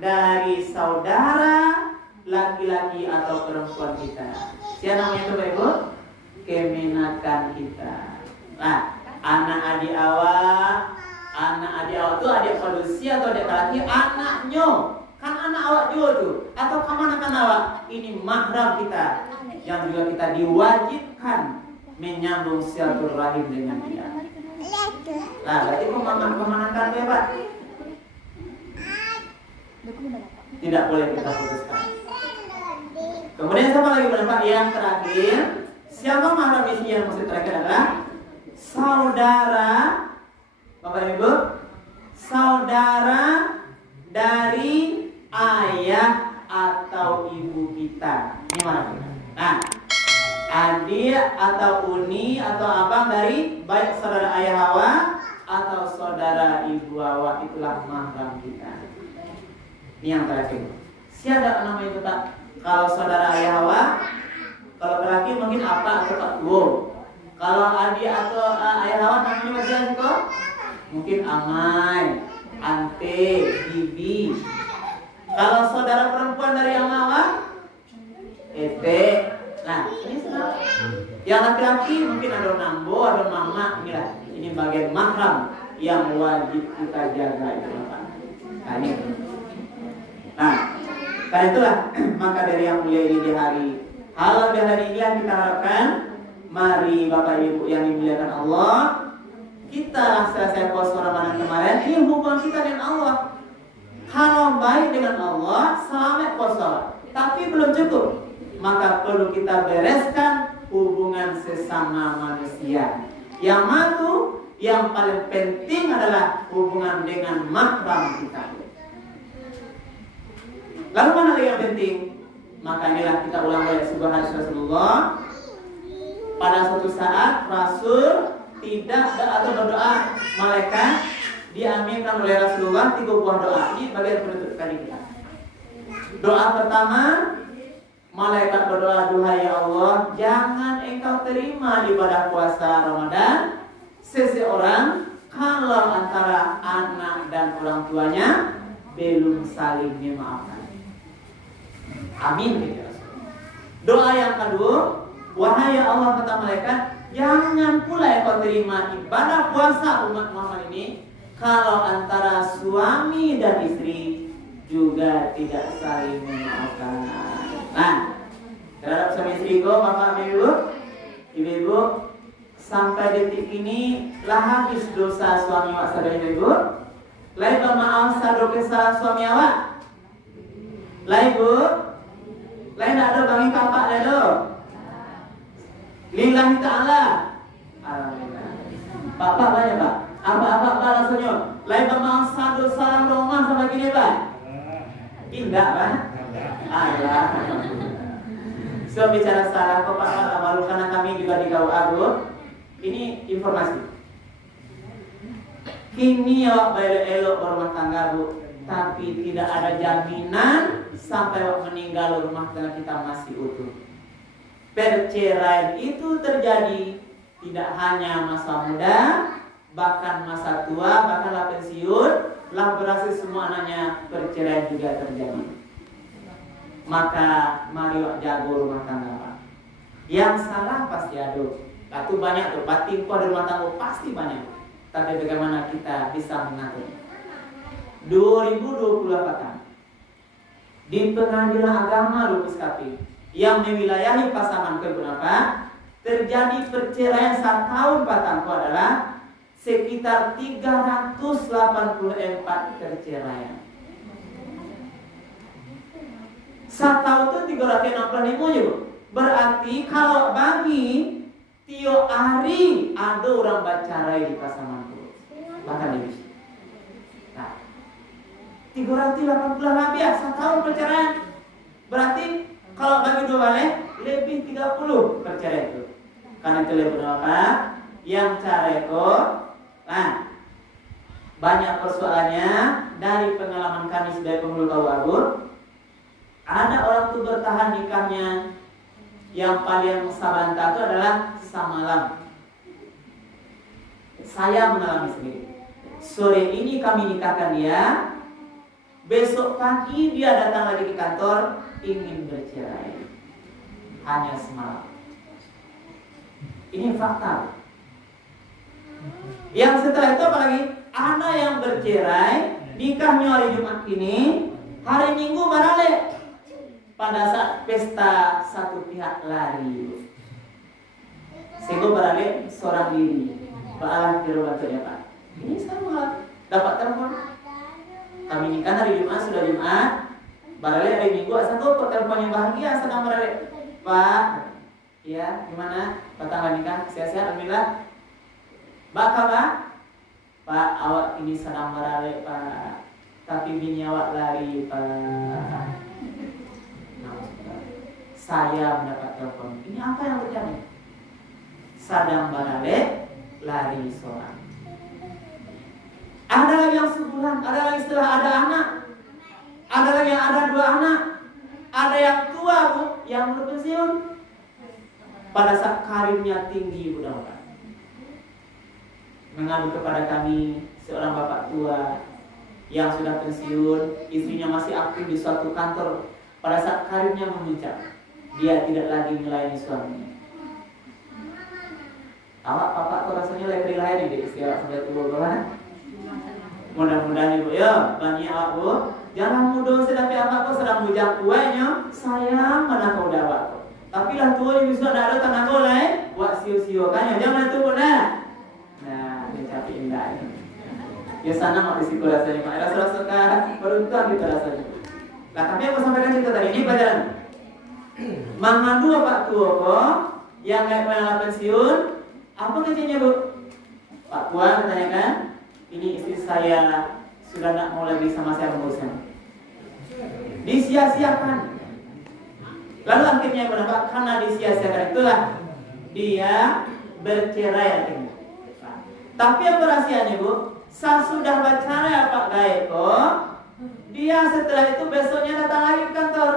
dari saudara laki-laki atau perempuan kita. Siapa namanya itu Bapak Ibu? Kemenakan kita. Nah, anak adik awak itu adik manusia atau adik laki, anaknya kan anak awak juga tuh, atau kemanakan awak, ini mahram kita yang juga kita diwajibkan menyambung silaturahim dengan dia. Nah, berarti kemanakan ya Pak? Tidak boleh kita putuskan. Kemudian siapa lagi Pak? Yang terakhir, siapa mahram isi yang maksud terakhir adalah saudara, Bapak Ibu, saudara dari ayah atau ibu kita. Ini mana? Nah, adik atau uni atau abang dari baik saudara ayah awak atau saudara ibu awak, itulah mahram kita. Ini yang terakhir. Siapa nama itu Pak? Kalau saudara ayah awak, kalau laki mungkin apa atau Pak Wo. Kalau adik atau ayah awak namanya masih kok? Mungkin Amai, Ante, Bibi. Kalau saudara perempuan dari yang awak, Ete. Nah, ini semua. Yang laki-laki mungkin ada Nambo, ada Mama. Inilah, ini bagian mahram yang wajib kita jaga itu Pak. Nah, ini. Nah, karena itulah maka dari yang mulia ini di hari halal di hari ini yang kita harapkan, mari Bapak Ibu yang dimuliakan Allah, kita selesai puasa Ramadan kemarin, ini hubungan kita dengan Allah. Kalau baik dengan Allah, selamat puasa. Tapi belum cukup, maka perlu kita bereskan hubungan sesama manusia. Yang satu, yang paling penting adalah hubungan dengan mahram kita. Lalu mana lagi yang penting? Maka inilah kita ulang oleh sebuah hadis Rasulullah. Pada suatu saat Rasul tidak atau berdoa, malaikat diaminkan oleh Rasulullah 3 buah doa. Ini bagian penutup kali kita. Doa pertama, malaikat berdoa, duhai ya Allah, jangan engkau terima ibadah puasa Ramadan seseorang kalau antara anak dan orang tuanya belum saling memaafkan. Amin. Doa yang kedua, wahai ya Allah, kata malaikat, jangan pula engkau terima ibadah puasa umat Muhammad ini kalau antara suami dan istri juga tidak saling memaafkan. Nah, terhadap suami istri ko, bapak ibu, sampai detik ini lah habis dosa suami awak sadar ibu. Lai bermaaf sadar kesalahan suami awak. Lai ibu, lai nak ada bagi kapak lai do. Lillahi ta'ala. Alhamdulillah. Bapak banyak pak. Apa rasanya? Lai bermaaf sadar salam rumah sama gini pak. Indah pak. Allah. So bicara salah kok Pak malu karena kami juga di Gau Agung. Ini informasi. Kini awak bayar elok berumah tangga bu, tapi tidak ada jaminan sampai awak meninggal rumah tangga kita masih utuh. Perceraian itu terjadi tidak hanya masa muda, bahkan masa tua, bahkan lah pensiun, lah berhasil semua anaknya perceraian juga terjadi. Maka mari jago rumah tangga Pak. Yang salah pasti ada. Itu banyak tuh, batin ada rumah tangga pasti banyak. Tapi bagaimana kita bisa mengatur? 2024 di pengadilan agama Lupus Kapi yang mewilayahi pasangan keberapa terjadi perceraian 1 tahun patangku adalah sekitar 384 perceraian. 1 tahun itu 365 juga. Berarti kalau bagi tiap hari ada orang bercerai di pasanganku. Bahkan lebih. Nah, 380 lebih 1 tahun perceraian. Berarti kalau bagi 2 balik lebih 30 perceraian itu. Karena itu lebih apa? Yang cerai itu. Nah, banyak persoalannya dari pengalaman kami sebagai penghulu Gau Agung. Ada orang tuh bertahan nikahnya yang paling sabanta itu adalah samalam. Saya mengalami sendiri. Sore ini kami nikahkan dia, besok pagi dia datang lagi ke kantor ingin bercerai. Hanya semalam. Ini fakta. Yang setelah itu apalagi ada yang bercerai nikahnya hari Jumat ini, hari Minggu barale. Pada saat pesta satu pihak lari. Sehingga beralih seorang diri. Baalah di rumah ya Pak. Ini saya dapat telepon. Kami nikah hari Jumat, sudah Jumat. Beralih hari Minggu. Satu telepon yang bahagia sedang beralih. Pak, ya gimana? Tanggal nikah sehat-sehat alhamdulillah. Pak, Pak awak ini sedang beralih Pak. Tapi bini awak lari Pak. Saya mendapat telepon. Ini apa yang terjadi? Sadang barale lari seorang. Ada lagi yang sebulan, ada lagi setelah ada anak, ada lagi yang ada 2 anak, ada yang tua bu, yang berpensiun. Pada saat karirnya tinggi bu dapat mengadu kepada kami seorang bapak tua yang sudah pensiun, istrinya masih aktif di suatu kantor. Pada saat karirnya memuncak, dia tidak lagi melayani suaminya. Awak bapak tuh rasanya lagi dilayani deh istilah sampai tua kan? Mudah-mudahan ibu ya, banyak awak bu. Jangan mudah sedang apa kau sedang bujang kuenya, sayang mana kau dapat. Tapi lah tua yang bisa ada tanah kau lain, buat siu-siu kan? Jangan tu nah. Nah, dia capek indah. Ya sana mau risiko rasanya, mak rasa-rasa kan beruntung kita rasanya. Nah, tapi aku sampaikan cerita tadi ini pelajaran. Mengadu Pak tua kok yang naik pensiun, apa kerjanya bu? Pak Puan bertanyakan, ini istri saya sudah tak mau lagi sama saya menguruskan. Disia-siakan. Lalu akhirnya berapa? Karena disia-siakan itulah dia bercerai artinya. Tapi yang berahasianya Bu, sesudah bercerai apa gaib kok, dia setelah itu besoknya datang lagi ke kantor,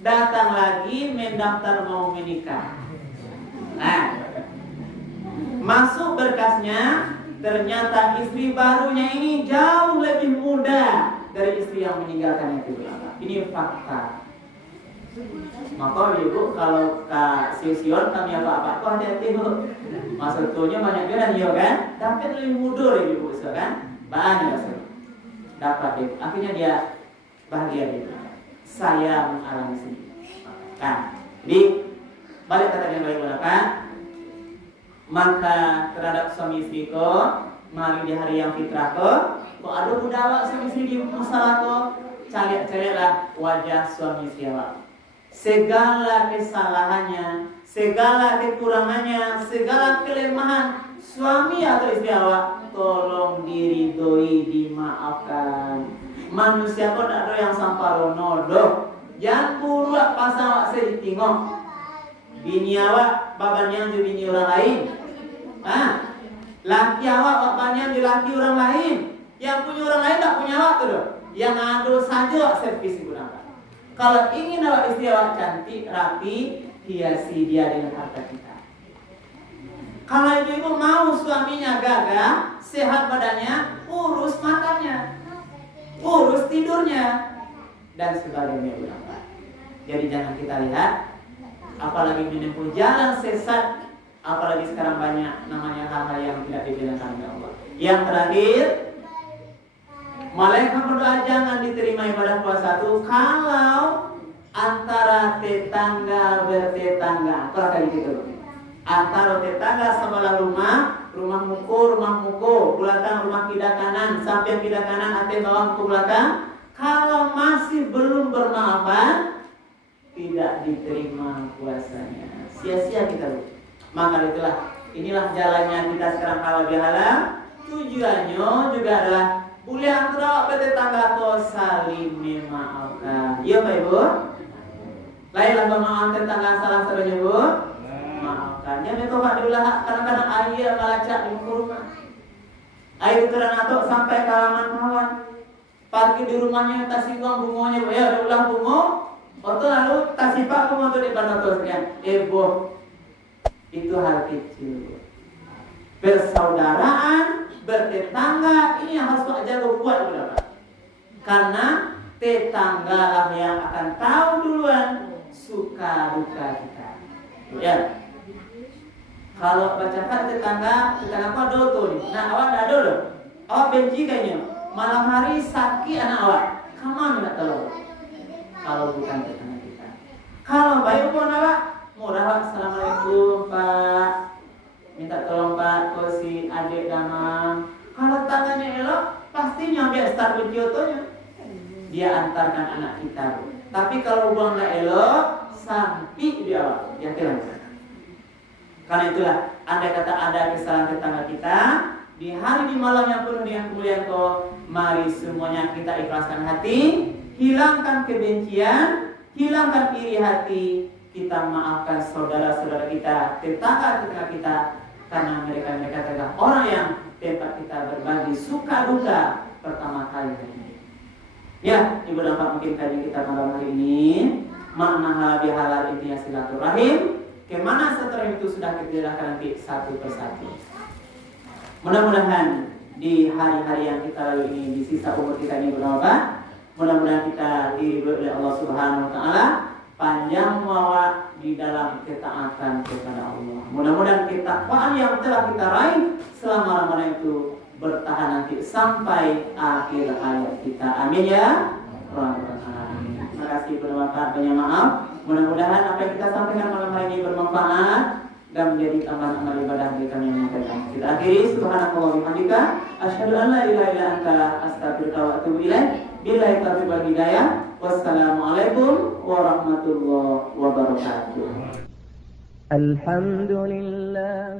datang lagi mendaftar mau menikah. Nah, masuk berkasnya, ternyata istri barunya ini jauh lebih muda dari istri yang meninggalkan itu. Ini fakta. Maka ibu kalau ke siusion kami apa kok hati-hati Bu. Maksudnya banyak kan ya kan? Tapi lebih muda ibu kan? Banyak sekali. Dapat itu. Akhirnya dia bahagia gitu. Saya mengalami sendiri. Nah, jadi balik kata yang baik gunakan. Maka terhadap suami istri ko, mari di hari yang fitrah ko, ada budawa suami istri di masalah ko, cari-carilah wajah suami istri awak. Segala kesalahannya, segala kekurangannya, segala kelemahan suami atau istri awak, tolong diridhoi, dimaafkan. Manusia pun ada yang samparono doh. Jangan pula pas awak seditengok bini awak babanya di bini orang lain. Laki awak babanya di laki orang lain. Yang punya orang lain tak punya awak tu doh. Yang ado saja awak servis digunakan. Kalau ingin awak istri awak cantik, rapi, hiasi dia dengan harta kita. Kalau ibu mau suaminya gagah, sehat badannya, urus matanya, urus tidurnya, dan sebagainya. Jadi jangan kita lihat, apalagi menempuh jalan sesat, apalagi sekarang banyak namanya hal-hal yang tidak dibenarkan oleh Allah. Yang terakhir, malaikat berdoa jangan diterima ibadah puasa itu kalau antara tetangga bertetangga. Kalau kayak gitu, antara tetangga sebelah rumah muko, belakang rumah kidal kanan, samping kidal kanan, ate bawah muko belakang. Kalau masih belum bermaafan, tidak diterima puasanya. Sia-sia kita. Maka inilah jalannya kita sekarang halal bihalal. Tujuannya juga adalah boleh antara bertetangga atau saling memaafkan. Iya Pak Ibu? Lainlah pemaafan tetangga salah sebenarnya Bu. Maafkan. Jangan itu Pak diulah kadang-kadang air melacak di rumah. Air kerana atok sampai ke halaman kawan. Parkir di rumahnya tak singgung bunganya Bu. Ya udah bungo. Atau lalu tak sipak bungo tu di bandar sekian. Bu. Itu hal kecil. Persaudaraan, bertetangga, ini yang harus Pak jaga kuat berapa? Karena tetangga lah yang akan tahu duluan suka duka kita. Ya. Kalau bacakan tetangga apa dulu tuh nih. Nah awak dah dulu. Awak benci kayaknya. Malam hari sakit anak awak. Kamu nggak tahu. Kalau bukan tetangga kita. Kalau baik pun awak murah Pak. Assalamualaikum Pak. Minta tolong Pak, kau si adik damang. Kalau tangannya elok, pasti nyampe start videonya. Dia antarkan anak kita. Tapi kalau buang nggak elok, sampai dia awak. Yakinlah. Karena itulah, andai kata ada kesalahan tetangga kita, di hari di malam yang penuh dengan kemuliaan kau, mari semuanya kita ikhlaskan hati, hilangkan kebencian, hilangkan iri hati, kita maafkan saudara-saudara kita, tetangga-tetangga kita. Karena mereka adalah orang yang tempat kita berbagi suka duka pertama kali ini. Ya, Ibu dan Bapak mungkin kaji kita malam hari ini makna halal bihalal intinya silaturahim. Kemana setelah itu sudah kita jelaskan nanti satu persatu. Mudah-mudahan di hari-hari yang kita lalui ini di sisa umur kita ini berapa? Mudah-mudahan kita diridhoi oleh Allah Subhanahu Wa Taala. Panjang mawa di dalam ketaatan kepada Allah. Mudah-mudahan ketakwaan yang telah kita raih selama Ramadan itu bertahan nanti sampai akhir hayat kita. Amin ya. Terima kasih kepada Bapak, banyak maaf. Mudah-mudahan apa yang kita sampaikan malam hari ini bermanfaat dan menjadi tambahan amal ibadah bagi kami yang menyampaikan. Kita akhiri subhanallahi wa bihamdika asyhadu an la ilaha illa anta astaghfiruka wa atubu ilaik. Billahi taufiq wal hidayah. Wassalamualaikum warahmatullahi wabarakatuh. Alhamdulillah.